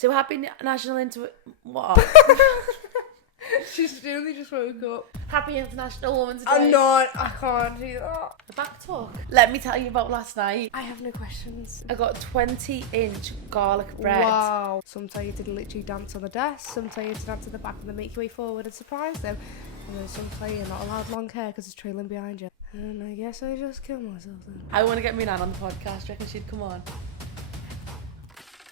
So happy National What? She's only just woke up. Happy International Women's Day. I'm not. I can't do that. The back talk. Let me tell you about last night. I have no questions. I got 20-inch garlic bread. Wow. Some tell you to literally dance on the desk. Some tell you to dance at the back and then make your way forward and surprise them. And then some tell you you're not allowed long hair because it's trailing behind you. And I guess I just killed myself then. I want to get my nan on the podcast. Do you reckon she'd come on?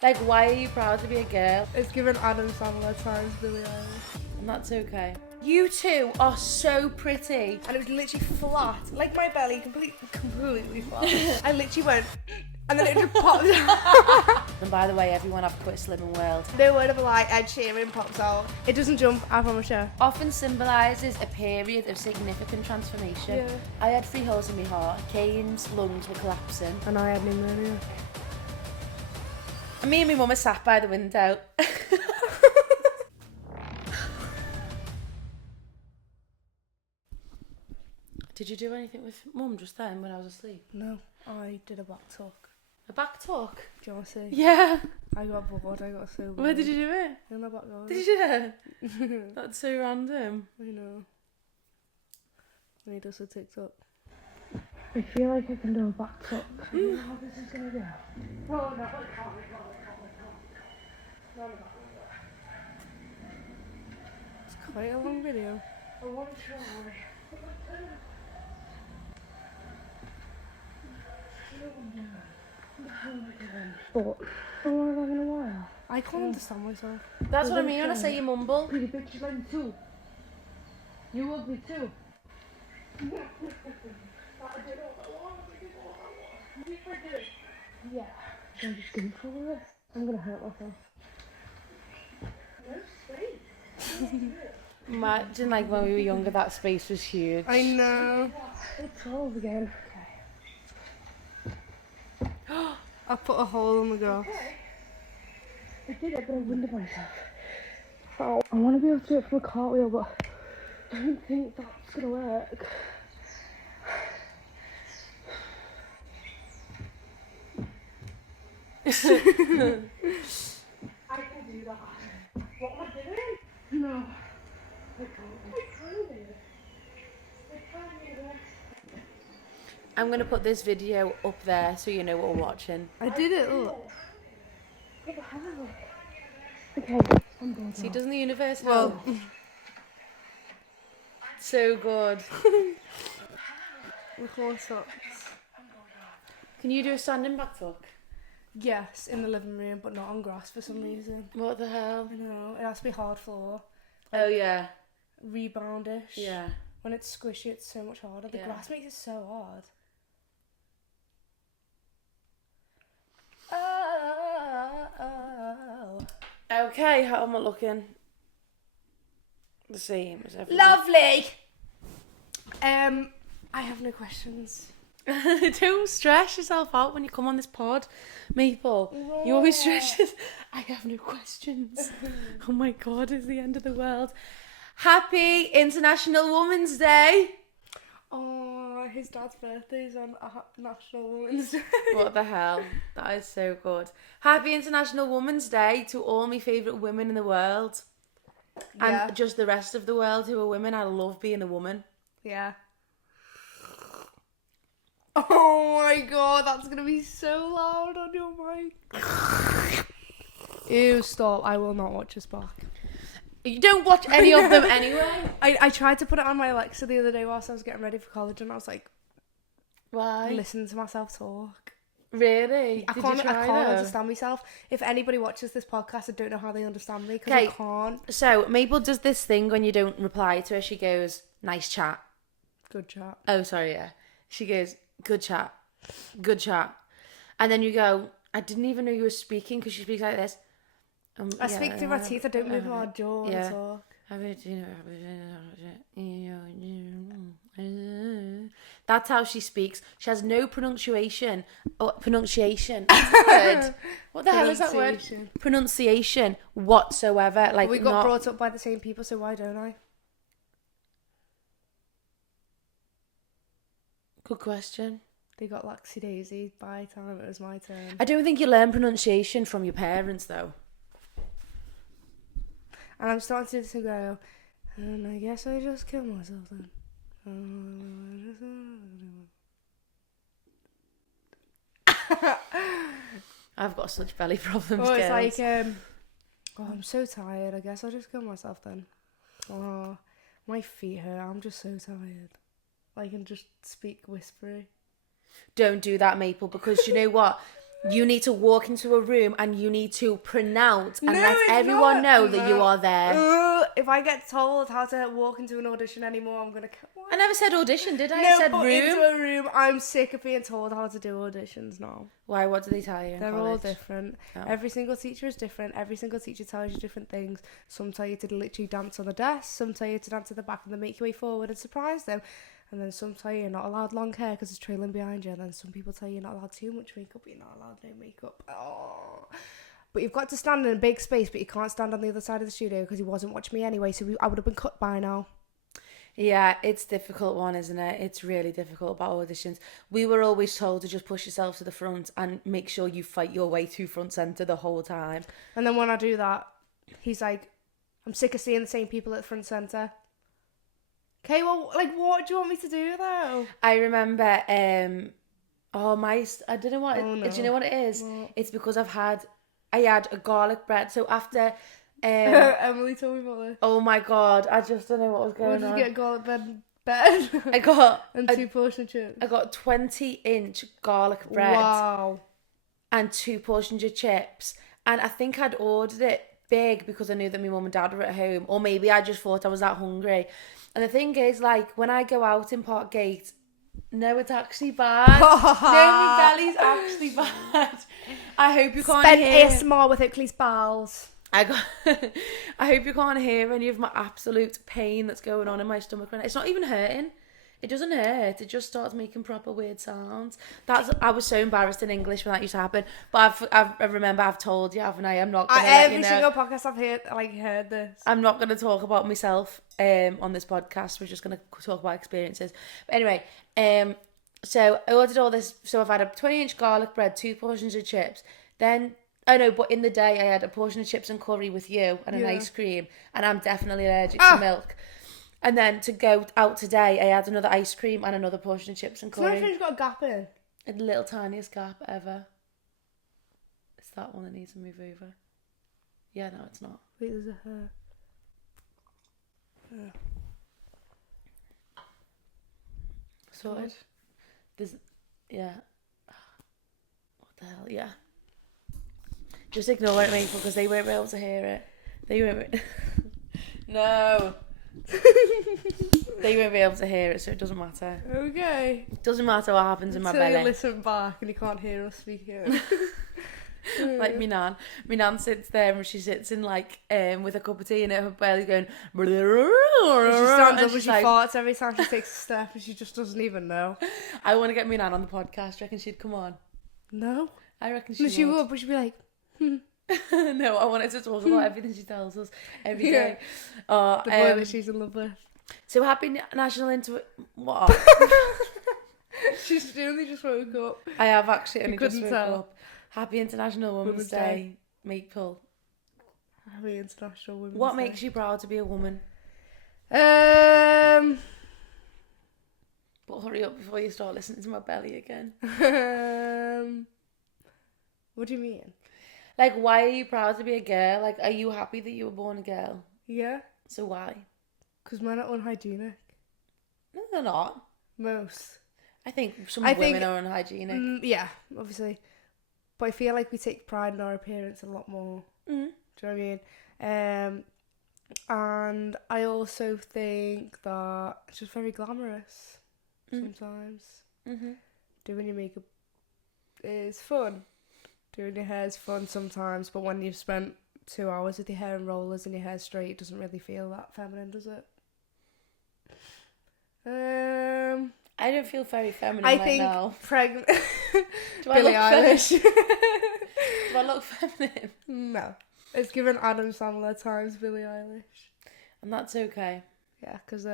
Like, why are you proud to be a girl? It's given Adam Sandler times Billie Eilish. And that's okay. You two are so pretty. And it was literally flat. Like my belly, completely flat. I literally went, and then it just popped out. And by the way, everyone, I've quit Slimming World. No word of a lie, Ed Sheeran pops out. It doesn't jump, I promise you. Often symbolises a period of significant transformation. Yeah. I had 3 holes in my heart. Kane's lungs were collapsing. And I had pneumonia. And me and my mum are sat by the window. Did you do anything with mum just then when I was asleep? No, I did a back talk. A back talk? Do you want to see? Yeah. I got bored, I got so bored. Where did you do it? In my back garden. Did you? That's so random. I know. I need us a TikTok. I feel like I can do a back talk. Do you know how this is going to go? Oh, no, I can't. No. It's quite a long video. I want to try. But I'm not having a while. I can't understand myself. That's what I mean when I say you mumble. Pretty bitch like too. You ugly too. Yeah. I'm just going for it. I'm gonna hurt myself. Imagine like when we were younger, that space was huge. I know. It's 12 again. Okay. I put a hole in the glass. Okay. I did it, but I winded myself. Oh, I want to be able to do it from a cartwheel, but I don't think that's gonna work. I can do that. What am I doing? No. I can't do it. I'm going to put this video up there so you know what we're watching. I did it, look. Okay, I'm going See, doesn't the universe Well, help? So good. with horse socks. Can you do a standing back talk? Yes, in the living room, but not on grass for some reason. What the hell? I know, it has to be hard floor. Oh, yeah. Reboundish. Yeah. When it's squishy, it's so much harder. The grass makes it so hard. Oh. Okay, how am I looking? The same as everyone. Lovely! I have no questions. Don't stress yourself out when you come on this pod, Maple. No. You always stress yourself. I have no questions. Oh my God, it's the end of the world. Happy International Women's Day. Oh, his dad's birthday's on National Women's Day. What the hell? That is so good. Happy International Women's Day to all my favourite women in the world. Yeah. And just the rest of the world who are women. I love being a woman. Yeah. Oh my God, that's gonna be so loud on your mic. Ew, stop. I will not watch this back. You don't watch any of them anyway. I tried to put it on my Alexa the other day whilst I was getting ready for college, and I was like, Why? listening to myself talk. Really? I can't understand myself. If anybody watches this podcast, I don't know how they understand me because I can't. So Mabel does this thing when you don't reply to her. She goes, "Nice chat." Good chat. Oh, sorry, yeah. She goes, "Good chat, good chat," and then you go, "I didn't even know you were speaking," because she speaks like this. I speak through my teeth. I don't move my jaw when I talk. That's how she speaks. She has no pronunciation. Oh, pronunciation. What's the word? What the hell is that word? Pronunciation whatsoever. Like, we got brought up by the same people, so why don't I? Good question. They got laxy daisy by the time it was my turn. I don't think you learn pronunciation from your parents, though. And I'm starting to go, and I guess I just kill myself then. I've got such belly problems, Or it's girls. like, oh, I'm so tired. I guess I'll just kill myself then. Oh, my feet hurt. I'm just so tired. I can just speak whispery. Don't do that, Maple, because you know what? You need to walk into a room and you need to pronounce and let everyone know that you are there. If I get told how to walk into an audition anymore, I'm gonna. I never said audition, did I? No, I said but room. into a room. I'm sick of being told how to do auditions now. Why? What do they tell you in They're college? all different. Oh. Every single teacher is different. Every single teacher tells you different things. Some tell you to literally dance on the desk. Some tell you to dance at the back and then make your way forward and surprise them. And then some tell you you're not allowed long hair because it's trailing behind you. And then some people tell you you're not allowed too much makeup, but you're not allowed no makeup. Oh. But you've got to stand in a big space, but you can't stand on the other side of the studio because he wasn't watching me anyway, so I would have been cut by now. Yeah, it's a difficult one, isn't it? It's really difficult about auditions. We were always told to just push yourself to the front and make sure you fight your way to front centre the whole time. And then when I do that, he's like, I'm sick of seeing the same people at the front centre. Okay, well, like, what do you want me to do, though? I remember, I don't know what, Oh, no. do you know what it is? What? It's because I had a garlic bread, so after, Emily told me about this. oh my God, I just don't know what was going What did on. you get, garlic bed? I got, and 2 portion chips. I got 20-inch garlic bread. Wow. And 2 portions of chips. And I think I'd ordered it big because I knew that my mum and dad were at home. Or maybe I just thought I was that hungry. And the thing is, like, when I go out in Parkgate, no, it's actually bad. No, my belly's actually bad. I hope you can't hear. Spent ASMR with Oakleigh's bowels. I hope you can't hear any of my absolute pain that's going on in my stomach right now. It's not even hurting. It doesn't hurt. It just starts making proper weird sounds. I was so embarrassed in English when that used to happen. But I remember I've told you, haven't I? I'm not going to let you know. Every single podcast I've heard this. I'm not going to talk about myself on this podcast. We're just going to talk about experiences. But anyway, so I ordered all this. So I've had a 20-inch garlic bread, 2 portions of chips. Then, but in the day I had a portion of chips and curry with you and an ice cream. And I'm definitely allergic to milk. And then to go out today, I had another ice cream and another portion of chips and curry. It's got a gap in. A little tiniest gap ever. It's that one that needs to move over. Yeah, no, it's not. Wait, there's a hair. Sorted. There's, yeah. What the hell? Yeah. Just ignore it, Maple, because they won't be able to hear it. They won't. No. They won't be able to hear it, so it doesn't matter. Okay. It doesn't matter what happens in my belly. Until you listen back and you can't hear us speaking. Like me nan. My nan sits there and she sits in like with a cup of tea and her belly's going. She stands up and she like, farts every time she takes a step and she just doesn't even know. I want to get my nan on the podcast. Do you reckon she'd come on? No. I reckon She would, but she'd be like, No, I wanted to talk about everything she tells us every day. the boy that she's in love with. So happy National What? She's only just woke up. I have actually only just couldn't woke tell. up. Happy International Women's Day, Maple. Happy International Women's What Day. makes you proud to be a woman? But hurry up before you start listening to my belly again. What do you mean? Like, why are you proud to be a girl? Like, are you happy that you were born a girl? Yeah. So why? Because men are unhygienic. No, they're not. Most. I think women are unhygienic. Yeah, obviously. But I feel like we take pride in our appearance a lot more. Do you know what I mean? And I also think that it's just very glamorous sometimes. Mm-hmm. Doing your makeup is fun. Doing your hair is fun sometimes, but when you've spent 2 hours with your hair in rollers and your hair straight, it doesn't really feel that feminine, does it? I don't feel very feminine I right think now. pregnant. Do I Billie look Eilish. Do I look feminine? No, it's given Adam Sandler times Billie Eilish. And that's okay. Yeah, because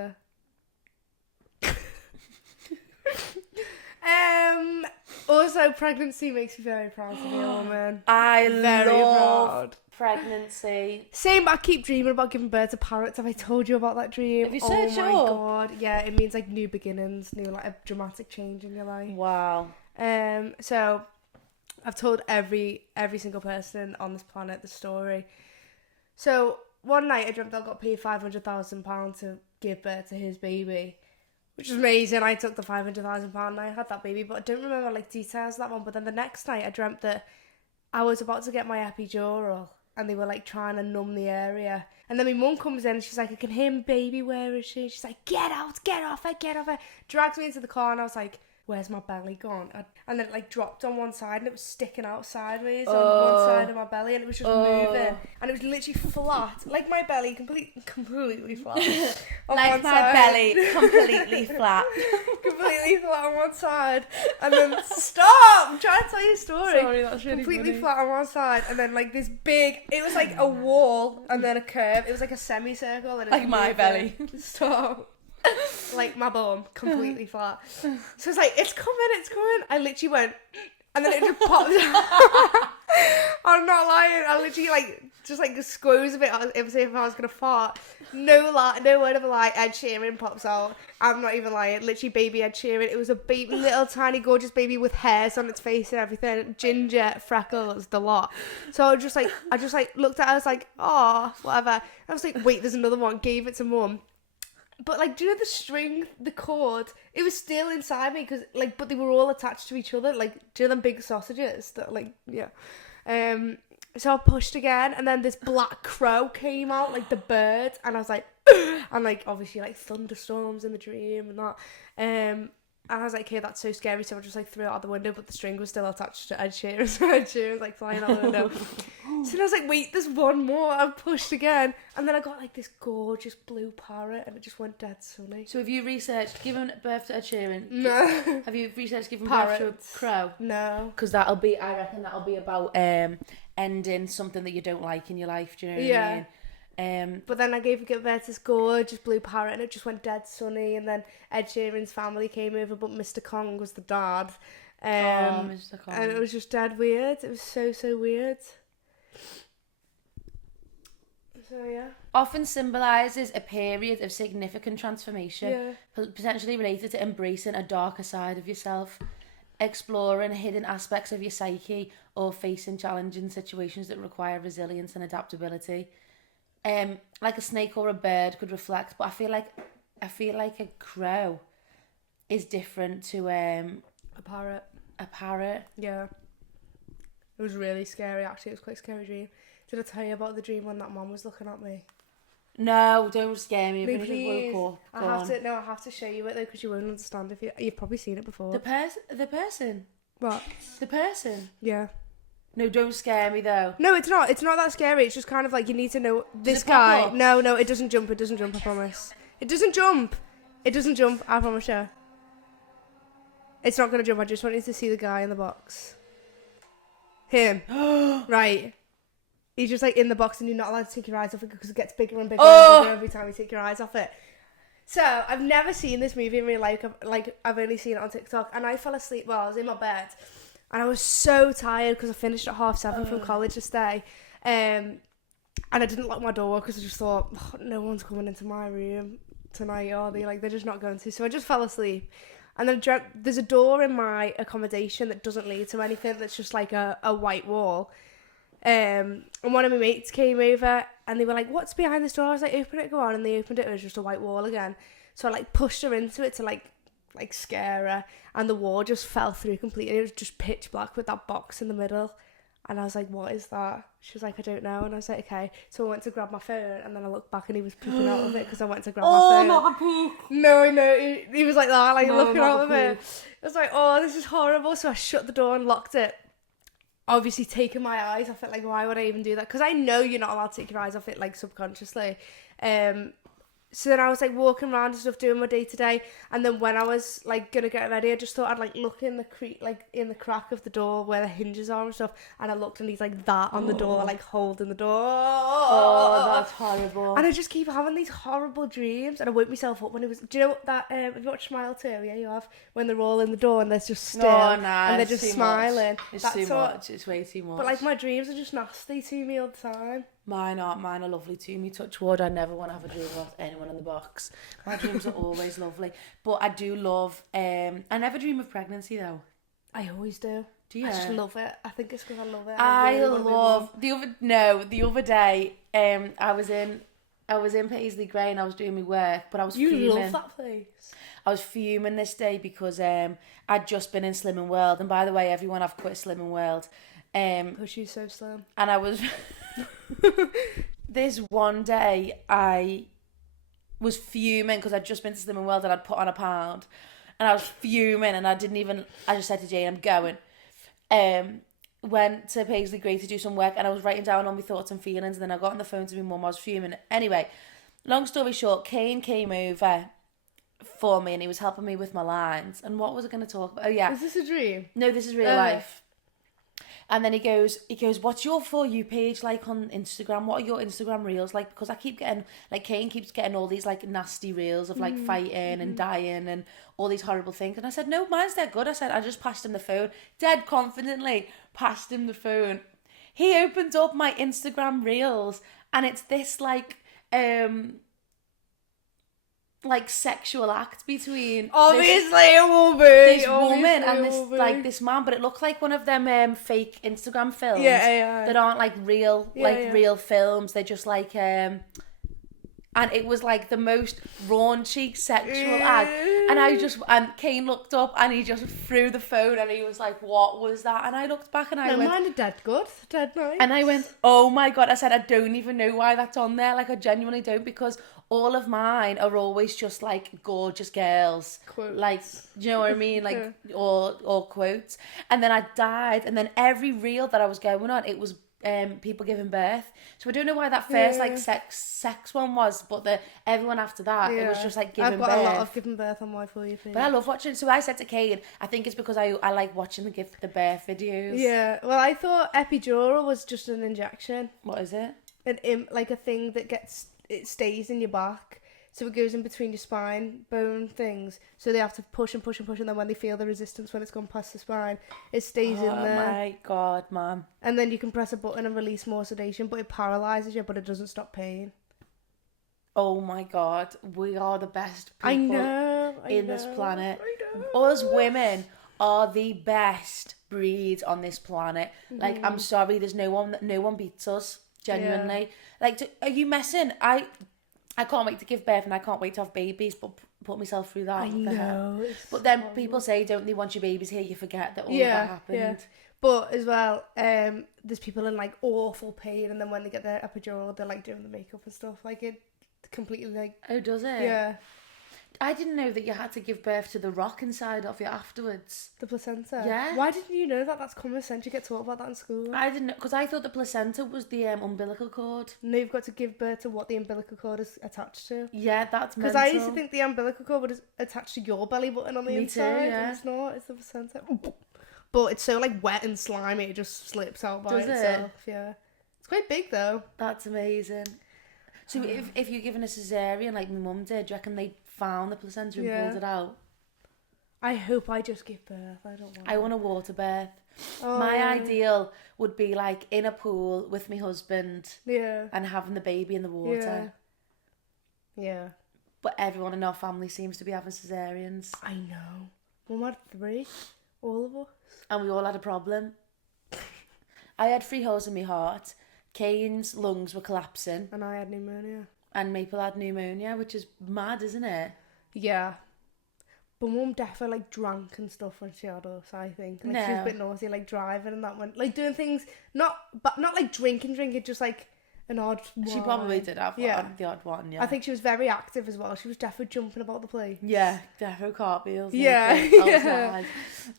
also pregnancy makes me very proud to be a woman. I Very love proud. pregnancy. Same, I keep dreaming about giving birth to parrots. Have I told you about that dream? Have you oh said my sure? god. Yeah, it means like new beginnings, new like a dramatic change in your life. Wow. So I've told every single person on this planet the story. So one night I dreamt I got paid £500,000 to give birth to his baby, which was amazing. I took the £500,000 and I had that baby, but I don't remember like details of that one. But then the next night I dreamt that I was about to get my epidural and they were like trying to numb the area. And then my mum comes in and she's like, I can hear my baby, where is she? She's like, get out, get off her, get off her. Drags me into the car and I was like, where's my belly gone? And then it like dropped on one side and it was sticking out sideways on one side of my belly and it was just moving. And it was literally flat, like my belly, completely flat. Like my belly, completely flat. Completely flat on one side. And then, stop! I'm trying to tell you a story. Sorry, that's really completely funny. flat on one side and then like this big, it was like a wall and then a curve. It was like a semicircle. And it was Like my belly. Stop. Like my bum, completely flat. So it's like, it's coming. I literally went, and then it just popped out. I'm not lying. I literally like just like squoze a bit as if I was gonna fart. No word of a lie. Ed Sheeran pops out. I'm not even lying. Literally, baby Ed Sheeran. It was a baby, little tiny, gorgeous baby with hairs on its face and everything, ginger, freckles, the lot. So I just looked at it. I was like, oh, whatever. I was like, wait, there's another one. Gave it to mum. But like, do you know the string, the cord? It was still inside me because like, but they were all attached to each other. Like, do you know them big sausages that like, yeah. So I pushed again, and then this black crow came out, like the bird, and I was like, and like obviously like thunderstorms in the dream and that. And I was like, okay, that's so scary. So I just like threw it out the window, but the string was still attached to Ed Sheeran. So Ed Sheeran was like flying out the window. So then I was like, wait, there's one more. I pushed again. And then I got like this gorgeous blue parrot and it just went dead sunny. So have you researched giving birth to Ed Sheeran? No. Have you researched giving Parrots. birth to a crow? No. Because I reckon that'll be about ending something that you don't like in your life. Do you know what I mean? But then I gave birth to this gorgeous blue parrot and it just went dead sunny. And then Ed Sheeran's family came over, but Mr. Kong was the dad. Mr. Kong. And it was just dead weird. It was so weird. So yeah. Often symbolises a period of significant transformation, Yeah. potentially related to embracing a darker side of yourself, exploring hidden aspects of your psyche, or facing challenging situations that require resilience and adaptability. Like a snake or a bird could reflect, but I feel like a crow is different to a parrot. A parrot. Yeah. It was really scary, actually. It was quite a scary dream. Did I tell you about the dream when that mum was looking at me? No, don't scare me. No, please. Woke up. I have to show you it though, because you won't understand if you've probably seen it before. The person. What? The person. Yeah. No, don't scare me though. No, it's not. It's not that scary. It's just kind of like you need to know this guy. No, it doesn't jump. It doesn't jump. I promise. It doesn't jump. It doesn't jump. I promise you. It's not gonna jump. I just want you to see the guy in the box. Him. Right. He's just like in the box and you're not allowed to take your eyes off it because it gets bigger and bigger, and bigger every time you take your eyes off it. So I've never seen this movie in real life. I've only seen it on TikTok, and I fell asleep while I was in my bed, and I was so tired because I finished at 7:30 from college this day, and I didn't lock my door because I just thought, no one's coming into my room tonight, are they? Like, they're just not going to. So I just fell asleep. And then there's a door in my accommodation that doesn't lead to anything. That's just like a white wall. And one of my mates came over and they were like, what's behind this door? I was like, open it, go on. And they opened it. It was just a white wall again. So I like pushed her into it to like scare her. And the wall just fell through completely. It was just pitch black with that box in the middle. And I was like, what is that? She was like, I don't know. And I was like, okay. So I went to grab my phone and then I looked back and he was peeking out of it because I went to grab my phone. Oh, not a peek. No, he was like that, like looking out of it. I was like, oh, this is horrible. So I shut the door and locked it. Obviously taking my eyes off it, like, why would I even do that? Because I know you're not allowed to take your eyes off it, like, subconsciously. So then I was like walking around and stuff, doing my day to day, and then when I was like gonna get ready, I just thought I'd like look in the in the crack of the door where the hinges are and stuff, and I looked and he's like that on the door, like holding the door. Oh, that's horrible. And I just keep having these horrible dreams, and I woke myself up when it was. Do you know that? Have you watched Smile too? Yeah, you have. When they're all in the door and they're just still, and they're just smiling. It's too much. It's way too much. But like my dreams are just nasty to me all the time. Mine are lovely to me. Touch wood. I never want to have a dream about anyone in the box. My dreams are always lovely. But I do love. I never dream of pregnancy though. I always do. Do you? I just love it. I think it's because I love it. I love the other day. I was in Paisley Grey and I was doing my work, but I was fuming. You love that place. I was fuming this day because I'd just been in Slimming World, and by the way, everyone, I've quit Slimming World. Because she's so slim. And I was this one day I was fuming because I'd just been to Slimming World and I'd put on a pound, and I was fuming, and I just said to Jane, I'm going. Went to Paisley Grey to do some work, and I was writing down all my thoughts and feelings, and then I got on the phone to my mum. I was fuming. Anyway, long story short, Kane came over for me and he was helping me with my lines. And what was I going to talk about? Oh yeah, is this a dream? No, this is real life. And then he goes, what's your For You page like on Instagram? What are your Instagram reels like? Because I keep getting, like, Kane keeps getting all these, like, nasty reels of, like, fighting and dying and all these horrible things. And I said, no, mine's dead good. I said, I just passed him the phone. Dead confidently passed him the phone. He opened up my Instagram reels and it's this, like sexual act between obviously a woman, this woman and this man, but it looked like one of them fake Instagram films that aren't like real real films. They're just like and it was like the most raunchy sexual act, and Kane looked up and he just threw the phone and he was like, what was that? And I looked back and I went, mine are dead good, dead nice. And I went, oh my god. I said, I don't even know why that's on there. Like, I genuinely don't, because all of mine are always just like gorgeous girls. Quotes. Like, do you know what I mean? Like, or quotes. And then I died, and then every reel that I was going on, it was people giving birth. So I don't know why that first like sex one was, but everyone after that, it was just like giving birth. I've got a lot of giving birth on my For You page. But I love watching. So I said to Kane, I think it's because I like watching the birth videos. Yeah. Well, I thought epidural was just an injection. What is it? Like a thing that it stays in your back. So it goes in between your spine bone things. So they have to push and push and push, and then when they feel the resistance when it's gone past the spine, it stays in there. Oh my god, man. And then you can press a button and release more sedation, but it paralyses you, but it doesn't stop pain. Oh my god, we are the best people in this planet. Us women are the best breed on this planet. Like, I'm sorry, there's no one beats us, genuinely. Like, are you messing? I can't wait to give birth and I can't wait to have babies, but put myself through that. I know. But then people say, don't they, once your baby's here, you forget that all that happened. Yeah. But as well, there's people in like awful pain, and then when they get their epidural, they're like doing the makeup and stuff. Like, it completely like... Oh, does it? Yeah. I didn't know that you had to give birth to the rock inside of you afterwards. The placenta? Yeah. Why didn't you know that? That's common sense. You get taught about that in school. I didn't know, because I thought the placenta was the umbilical cord. No, you've got to give birth to what the umbilical cord is attached to. Yeah, that's mental. Because I used to think the umbilical cord was attached to your belly button on the inside. Me too, yeah. And it's not. It's the placenta. But it's so like wet and slimy, it just slips out by itself. Yeah. It's quite big though. That's amazing. So if you're given a cesarean like my mum did, do you reckon they found the placenta and pulled it out? I hope I just give birth. I want a water birth. My ideal would be like in a pool with my husband. Yeah. And having the baby in the water. Yeah. But everyone in our family seems to be having cesareans. I know. Mum had 3. All of us. And we all had a problem. I had 3 holes in my heart. Kane's lungs were collapsing. And I had pneumonia. And Maple had pneumonia, which is mad, isn't it? Yeah. But Mum definitely like drank and stuff when she had us, I think. Like, she was a bit naughty, like driving and that one. Like doing things, not like drinking, just like an odd one. She probably did have the odd one, yeah. I think she was very active as well. She was definitely jumping about the place. Yeah, definitely cartwheels. Yeah.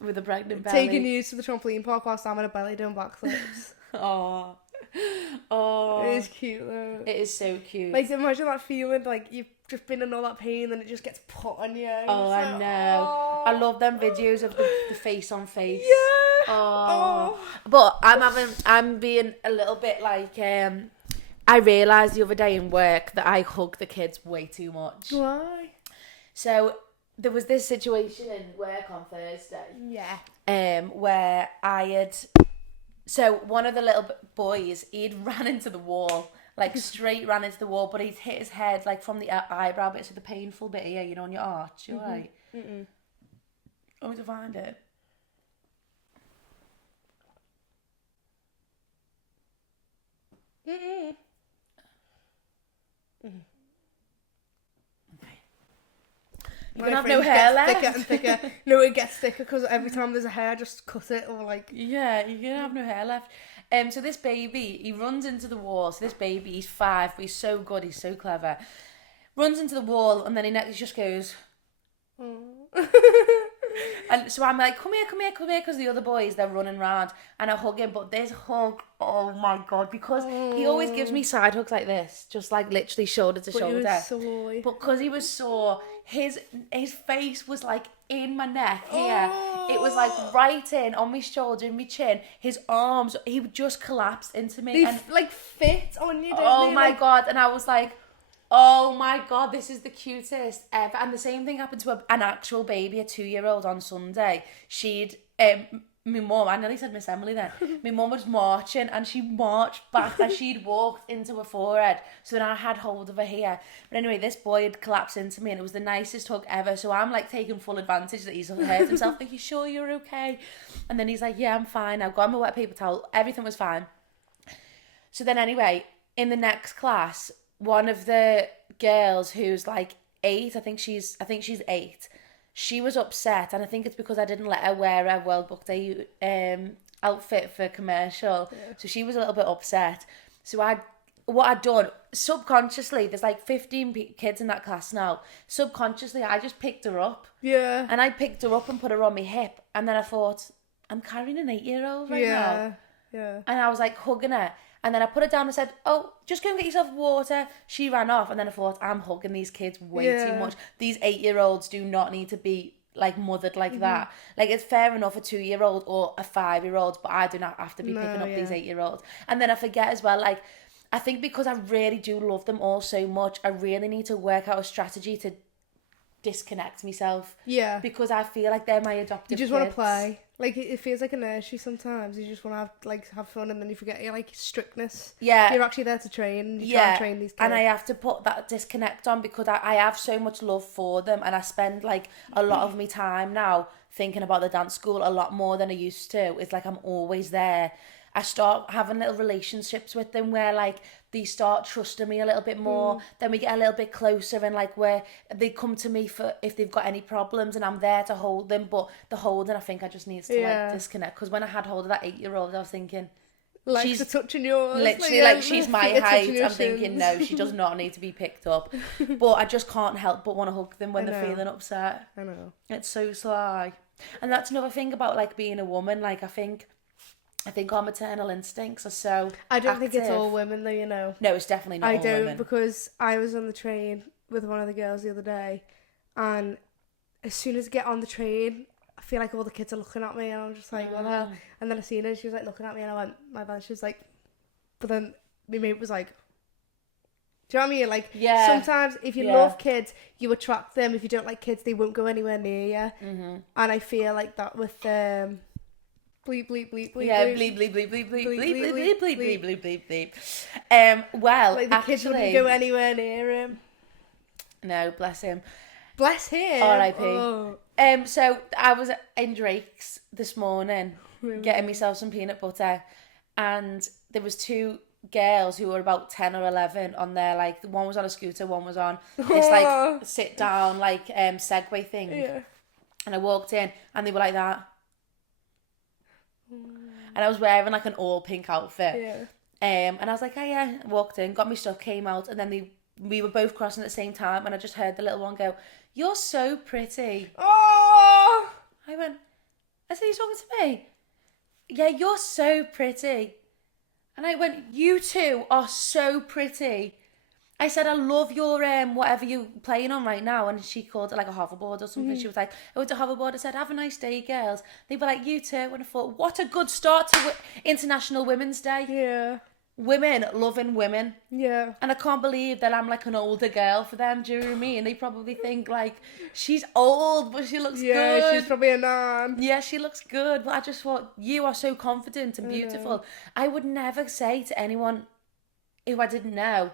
With a pregnant belly. Taking you to the trampoline park whilst I'm in a belly doing backflips. Oh, it is cute though. It is so cute. Like, imagine that feeling, like just been in all that pain, and it just gets put on you. Oh, I know. Oh. I love them videos of the face on face. Yeah. Oh. But I'm being a little bit like, I realised the other day in work that I hug the kids way too much. Why? So there was this situation in work on Thursday. Yeah. Where so one of the little boys, he'd ran into the wall, like straight ran into the wall, but he'd hit his head like from the eyebrow bit to the painful bit here, on your arch. You're right. I want to find it. You're gonna have no hair left. Thicker and thicker. No, it gets thicker because every time there's a hair, just cut it or like. Yeah, you're gonna have no hair left. So this baby, he runs into the wall. So this baby, he's 5, but he's so good, he's so clever. Runs into the wall, and then he just goes. And so I'm like, come here, because the other boys, they're running around, and I hug him. But this hug, oh my God, because he always gives me side hugs like this, just like literally shoulder to shoulder. He was sore. But because he was sore, his face was like in my neck here. It was like right in on my shoulder, in my chin. His arms, he just collapsed into me. They like fit on you, don't oh they? my God, and I was like, oh my God, this is the cutest ever. And the same thing happened to an actual baby, a 2-year-old on Sunday. She'd, my mum, I nearly said Miss Emily then. My mum was marching and she marched back as she'd walked into her forehead. So then I had hold of her here. But anyway, this boy had collapsed into me and it was the nicest hug ever. So I'm like taking full advantage that he's hurt himself. Like, you sure you're okay? And then he's like, yeah, I'm fine. I've got my wet paper towel. Everything was fine. So then anyway, in the next class, one of the girls who's like 8, I think she's 8, she was upset, and I think it's because I didn't let her wear her World Book Day outfit for commercial. So she was a little bit upset. So what I'd done subconsciously, there's like 15 kids in that class now. Subconsciously, I just picked her up. Yeah. And I picked her up and put her on my hip, and then I thought, I'm carrying an 8-year-old right now. Yeah. And I was like hugging her. And then I put her down and said, oh, just go and get yourself water. She ran off. And then I thought, I'm hugging these kids way too much. These 8-year-olds do not need to be like mothered like that. Like, it's fair enough a 2-year-old or a 5-year-old, but I do not have to be picking up these 8-year-olds. And then I forget as well, like, I think because I really do love them all so much, I really need to work out a strategy to disconnect myself. Yeah. Because I feel like they're my adopted You just kids. want to play. Like, it feels like a nursery sometimes. You just want to have fun, and then you forget your like strictness. Yeah. You're actually there to train. And you try and train these kids. And I have to put that disconnect on because I have so much love for them, and I spend like a lot of my time now thinking about the dance school a lot more than I used to. It's like I'm always there. I start having little relationships with them where like they start trusting me a little bit more. Then we get a little bit closer, and like where they come to me for if they've got any problems, and I'm there to hold them. But the holding, I think I just needs to like disconnect, because when I had hold of that 8-year-old, I was thinking, like she's the touching yours, literally like she's my height. I'm thinking, no, she does not need to be picked up. But I just can't help but want to hug them when they're feeling upset. I know. It's so sly. And that's another thing about like being a woman. Like I think our maternal instincts are so I don't active. think it's all women though, you know. No, it's definitely not all women. I don't, because I was on the train with one of the girls the other day, and as soon as I get on the train, I feel like all the kids are looking at me, and I'm just like, what the hell? And then I seen her, she was like looking at me, and I went, my bad. She was like, but then my mate was like, do you know what I mean? Like, sometimes if you love kids, you attract them. If you don't like kids, they won't go anywhere near you. Mm-hmm. And I feel like that with bleep, bleep, bleep, bleep. Yeah, bleep, bleep, bleep, bleep, bleep, bleep, bleep, bleep, bleep, bleep, bleep, bleep. Well, like the kids wouldn't go anywhere near him. No, bless him. Bless him. R.I.P. Oh. So I was in Drake's this morning, getting myself some peanut butter, and there was 2 girls who were about 10 or 11 on there. Like, one was on a scooter, one was on this like sit down like Segway thing. Yeah. And I walked in, and they were like that. And I was wearing like an all pink outfit. Yeah. And I was like, oh yeah, walked in, got my stuff, came out, and then we were both crossing at the same time, and I just heard the little one go, "You're so pretty." Oh! I said, "You talking to me?" "Yeah, you're so pretty." And I went, "You two are so pretty." I said, I love your whatever you're playing on right now. And she called it like a hoverboard or something. She was like, oh, it's a hoverboard. I said, have a nice day, girls. They were like, you too. And I thought, what a good start to International Women's Day. Yeah. Women loving women. Yeah. And I can't believe that I'm like an older girl for them. Do you know what I mean? They probably think like, she's old, but she looks good. Yeah, she's probably a nan. Yeah, she looks good. But I just thought, you are so confident and beautiful. I would never say to anyone who I didn't know,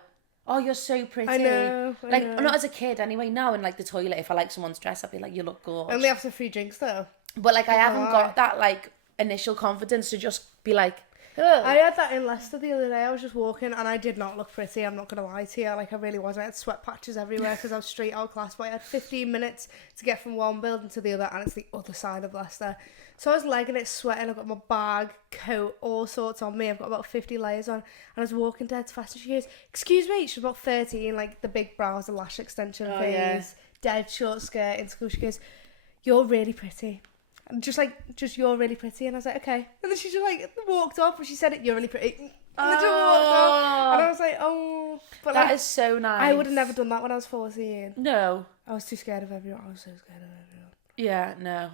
oh, you're so pretty. I know. Not as a kid anyway. Now in like the toilet, if I like someone's dress, I'd be like, you look gorgeous. Only after 3 drinks though. But like, I haven't got that like initial confidence to just be like, oh. I had that in Leicester the other day. I was just walking and I did not look pretty. I'm not going to lie to you. Like, I really wasn't. I had sweat patches everywhere because I was straight out of class. But I had 15 minutes to get from one building to the other, and it's the other side of Leicester. So I was legging it, sweating. I've got my bag, coat, all sorts on me. I've got about 50 layers on. And I was walking dead fast, and she goes, excuse me. She's about 13, like the big brows, the lash extension phase, yeah. dead short skirt in school. She goes, you're really pretty. And just you're really pretty. And I was like, okay. And then she just like walked off, and she said it, you're really pretty. And then just walked off. And I was like, oh. But that like, is so nice. I would have never done that when I was 14. No. I was too scared of everyone. I was so scared of everyone. Yeah, no.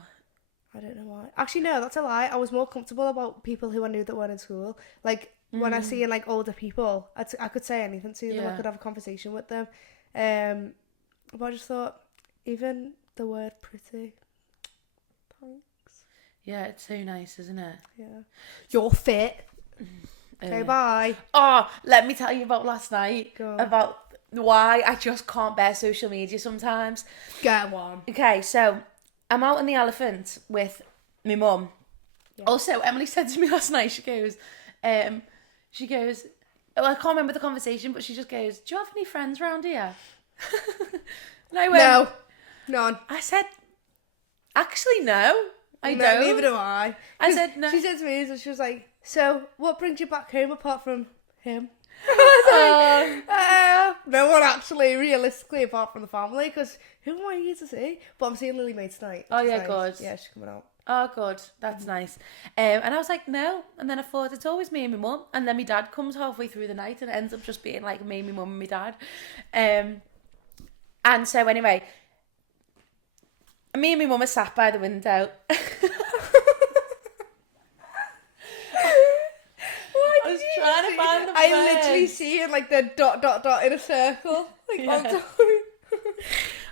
I don't know why. Actually, no, that's a lie. I was more comfortable about people who I knew that weren't in school. Like, when I see like older people, I could say anything to them. I could have a conversation with them. But I just thought, even the word pretty. Thanks. Yeah, it's so nice, isn't it? Yeah. You're fit. Okay, bye. Oh, let me tell you about last night. Go on. About why I just can't bear social media sometimes. Go on. Okay, so I'm out in the Elephant with my mum. Yeah. Also, Emily said to me last night, she goes, oh, I can't remember the conversation, but she just goes, do you have any friends around here? And I went, no. None. I said, actually, no, I No, don't. neither do I. I said, no. She said to me, so she was like, so what brings you back home apart from him? No one actually, realistically, apart from the family, because who am I here to see? But I'm seeing Lily Mae tonight. Oh, yeah, nice. good. Yeah, she's coming out. Oh, good. That's nice. And I was like, no. And then I thought, it's always me and my mum. And then my dad comes halfway through the night and it ends up just being like me, my mum and my dad. And so anyway, me and my mum are sat by the window. I was trying to find the I literally see it like the ... in a circle. Like, yeah.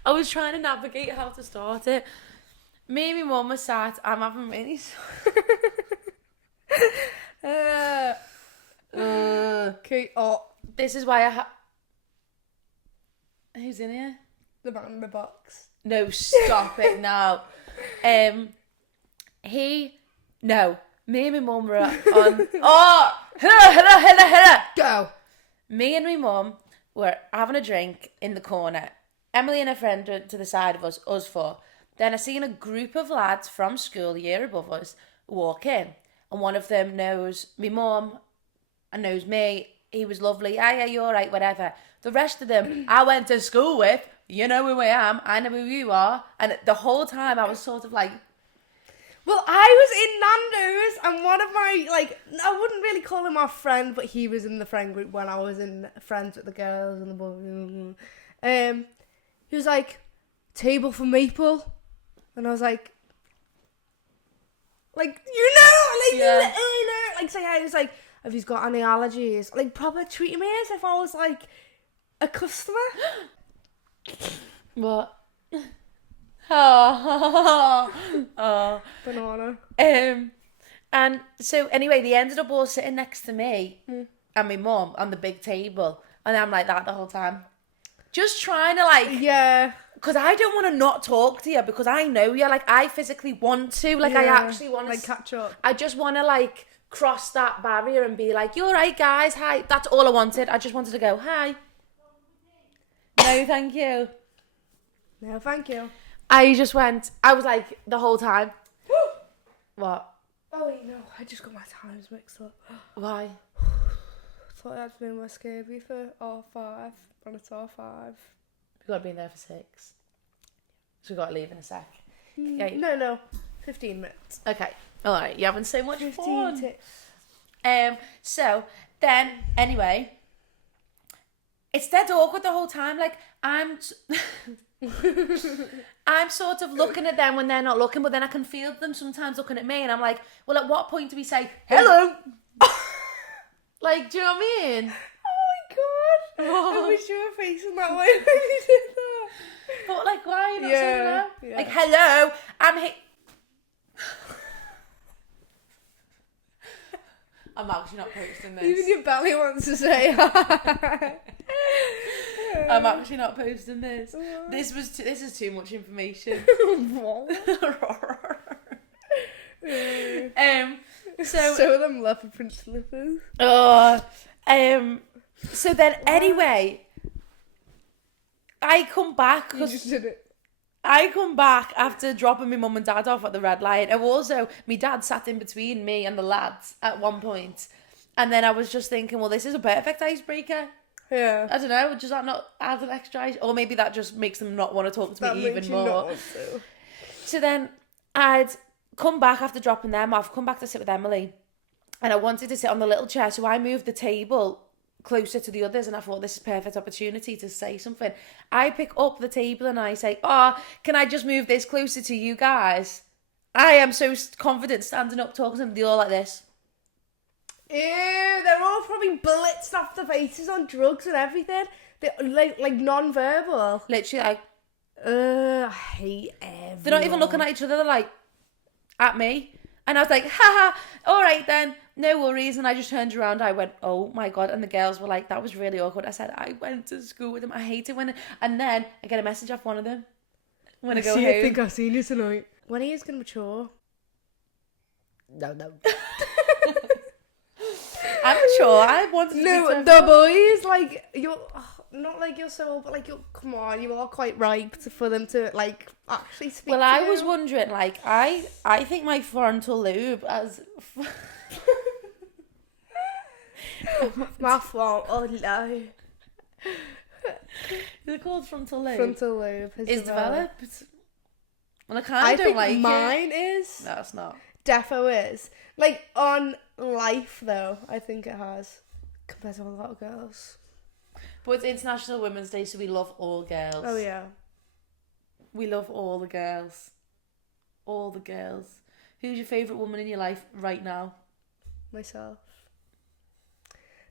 I was trying to navigate how to start it. Me and my mum are sat. I'm having really. Okay. Oh, this is why I Who's in here? the man in the box. No, stop it now. Me and my mum were on. Oh, hello. Go. Me and my mum were having a drink in the corner. Emily and her friend were to the side of us four. Then I seen a group of lads from school, the year above us, walk in. And one of them knows my mum and knows me. He was lovely. Yeah, you're right, whatever. The rest of them, I went to school with. You know who I am. I know who you are. And the whole time I was sort of like... Well, I was in Nando's, and one of my, like, I wouldn't really call him our friend, but he was in the friend group when I was in friends with the girls and the boys. He was like, table for Maple. And I was like, you know, like, say, I was like, have you got any allergies? Like, proper treating me as if I was, like, a customer. What? Oh. Banana. And so anyway, they ended up all sitting next to me and my mum on the big table, and I'm like that the whole time, just trying to like, yeah, because I don't want to not talk to you because I know you, like I physically want to, like I actually want to like catch up. I just want to like cross that barrier and be like, you're right guys, hi. That's all I wanted. I just wanted to go hi. No, thank you. No, thank you. I was like the whole time. What? Oh wait, no, I just got my times mixed up. Why? I thought I had to be in my scabby for R5, and it's R5. We've got to be in there for 6. So we've got to leave in a sec. Okay. No, 15 minutes. Okay. Alright, you're having so much 15 fun. So then, anyway, it's dead awkward the whole time. Like, I'm sort of looking at them when they're not looking, but then I can feel them sometimes looking at me, and I'm like, well, at what point do we say, hello? Like, do you know what I mean? Oh my god. I wish you were facing that way when you did that. But, like, why are you not saying hello? Yeah. Like, hello, I'm here. I'm actually not posting this. Even your belly wants to say hi. I'm actually not posting this. This is too much information. So them leopard print slippers. So then anyway, I come back You just did it. I come back after dropping my mum and dad off at the red light. And also, my dad sat in between me and the lads at one point. And then I was just thinking, well, this is a perfect icebreaker. Yeah. I don't know, does that not add an extra ice? Or maybe that just makes them not want to talk to That me makes even you more. not want to. So then I'd come back after dropping them off, come back to sit with Emily. And I wanted to sit on the little chair, so I moved the table closer to the others, and I thought this is a perfect opportunity to say something. I pick up the table and I say, can I just move this closer to you guys? I am so confident standing up talking to them. They're all like this. Ew, they're all probably blitzed off the faces on drugs and everything. They're like non-verbal. Literally like, I hate everyone. they're not even looking at each other, they're like, at me. And I was like, haha, all right then, no worries. And I just turned around, I went, oh my God. And the girls were like, that was really awkward. I said, I went to school with them. I hate it when... And then I get a message off one of them when I go home. I think I've seen you tonight. When are you going to mature? No. I'm mature. I wanted to No, the boys, like, you're... not like you're so old, but like, come on, you are quite ripe for them to, like, actually speak Well, to I you. was wondering, like, I think my frontal lobe has... My frontal lobe. Is it called frontal lobe? Frontal lobe is developed. Well, I kind I of don't think like mine it. is. No, it's not. Defo is. Like, on life, though, I think it has. Compared to a lot of girls. But it's International Women's Day, so we love all girls. Oh, yeah. We love all the girls. All the girls. Who's your favourite woman in your life right now? Myself.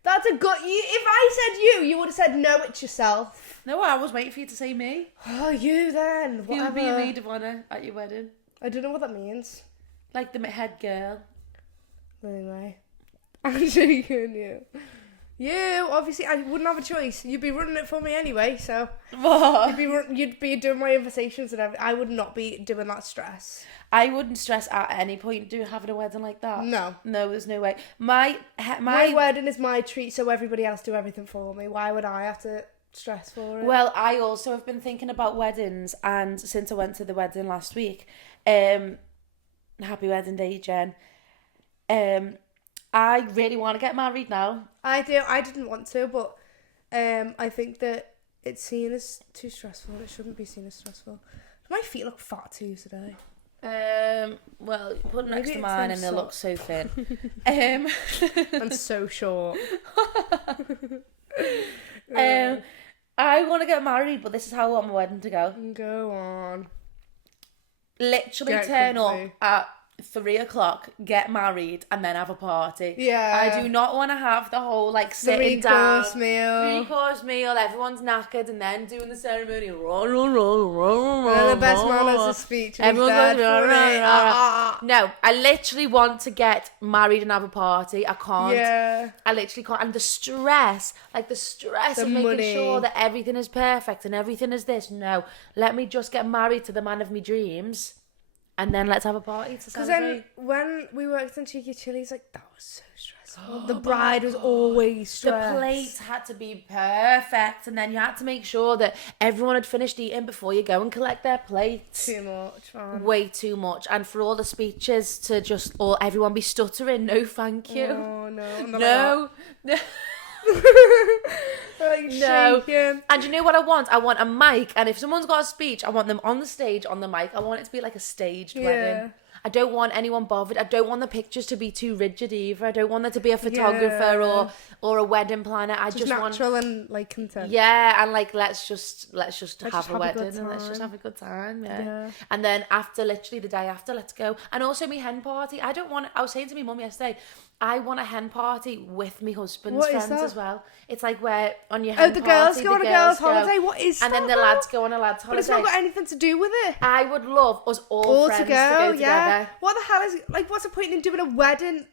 That's a good... If I said you would have said no, it's yourself. No, I was waiting for you to say me. Oh, you then. Who would be your maid of honour at your wedding? I don't know what that means. Like the head girl. Anyway. I'm joking, you. You, obviously, I wouldn't have a choice. You'd be running it for me anyway, so... What? You'd be doing my invitations and everything. I would not be doing that stress. I wouldn't stress at any point having a wedding like that. No. No, there's no way. My wedding is my treat, so everybody else do everything for me. Why would I have to stress for it? Well, I also have been thinking about weddings, and since I went to the wedding last week, happy wedding day, Jen. I really want to get married now. I do. I didn't want to, but I think that it's seen as too stressful. It shouldn't be seen as stressful. My feet look fat too today. Well, put it next Maybe to it's mine them and they look socks. so thin. And so short. I want to get married, but this is how I want my wedding to go. Go on. Literally Get turn comfy. up at 3:00, get married, and then have a party. Yeah. I do not want to have the whole like sitting down, 3-course meal. 3-course meal, everyone's knackered, and then doing the ceremony. And then the best man has a speech. And Everyone's he's dead like, for it. No, I literally want to get married and have a party. I can't. Yeah. I literally can't. And the stress The of making money. sure that everything is perfect and everything is this. No, let me just get married to the man of my dreams. And then let's have a party to Because celebrate. then when we worked on Cheeky Chili's, like, that was so stressful. The bride was always stressed. The plates had to be perfect, and then you had to make sure that everyone had finished eating before you go and collect their plates. Too much, man. Way too much. And for all the speeches to just everyone be stuttering, no thank you. Oh, no. And they're No. like No. shaking. And you know what I want? I want a mic, and if someone's got a speech, I want them on the stage on the mic. I want it to be like a staged wedding. I don't want anyone bothered. I don't want the pictures to be too rigid either. I don't want there to be a photographer or a wedding planner. I just want natural and like content. Yeah, and like let's just have a wedding and let's just time. have a good time. Yeah. And then after, literally the day after, let's go. And also my hen party. I was saying to my mum yesterday, I want a hen party with my husband's friends as well. It's like where on your hen party, the girls go on a girls' holiday. What is that? And then the lads go on a lads' holiday. But it's not got anything to do with it. I would love us all friends to go together. What the hell is like? What's the point in doing a wedding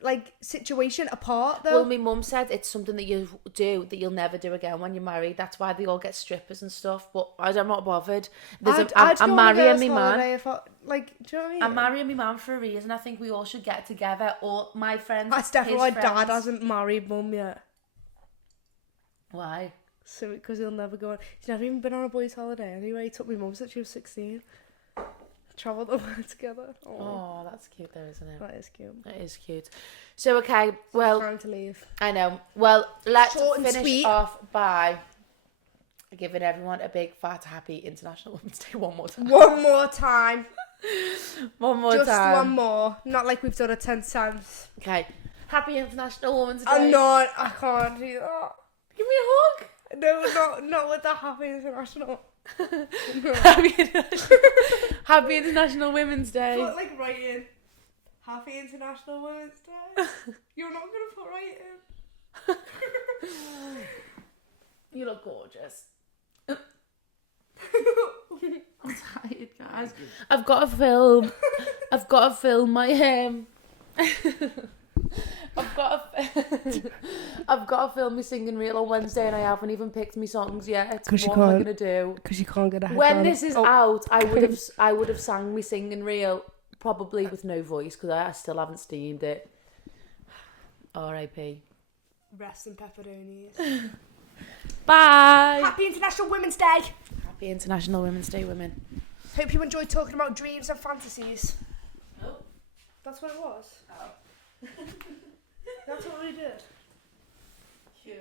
like situation apart though? Well, my mum said it's something that you do that you'll never do again when you're married. That's why they all get strippers and stuff. But I'm not bothered. I'm marrying my man. Like, do you know what I mean? I'm marrying my man for a reason. I think we all should get together. All my friends. That's definitely why Dad hasn't married Mum yet. Why? So because he'll never go on. He's never even been on a boys' holiday anyway. He took my mum since she was 16. Travelled the world together. Oh, that's cute though, isn't it? That is cute. That is cute. So okay, well, it's time to leave. I know. Well, let's finish sweet. off by giving everyone a big fat happy International Women's Day one more time. One more time. One more Just time. one more. Not like we've done it 10 times. Okay. Happy International Women's Day. I'm not. I can't do that. Give me a hug. No, not with the Happy International. Happy International Women's Day. Put like right in. Happy International Women's Day. You're not gonna put right in. You look gorgeous. I'm tired, guys. I've got to film my I've got to film my singing reel on Wednesday, and I haven't even picked my songs yet. What am I gonna do? Because you can't get a head When on. this is out, I would have sang my singing reel, probably with no voice, because I still haven't steamed it. R.I.P. Rest in pepperonis. Bye. Happy International Women's Day. Happy International Women's Day, women. Hope you enjoyed talking about dreams and fantasies. Oh. That's what it was. Oh. That's what we did. Cute.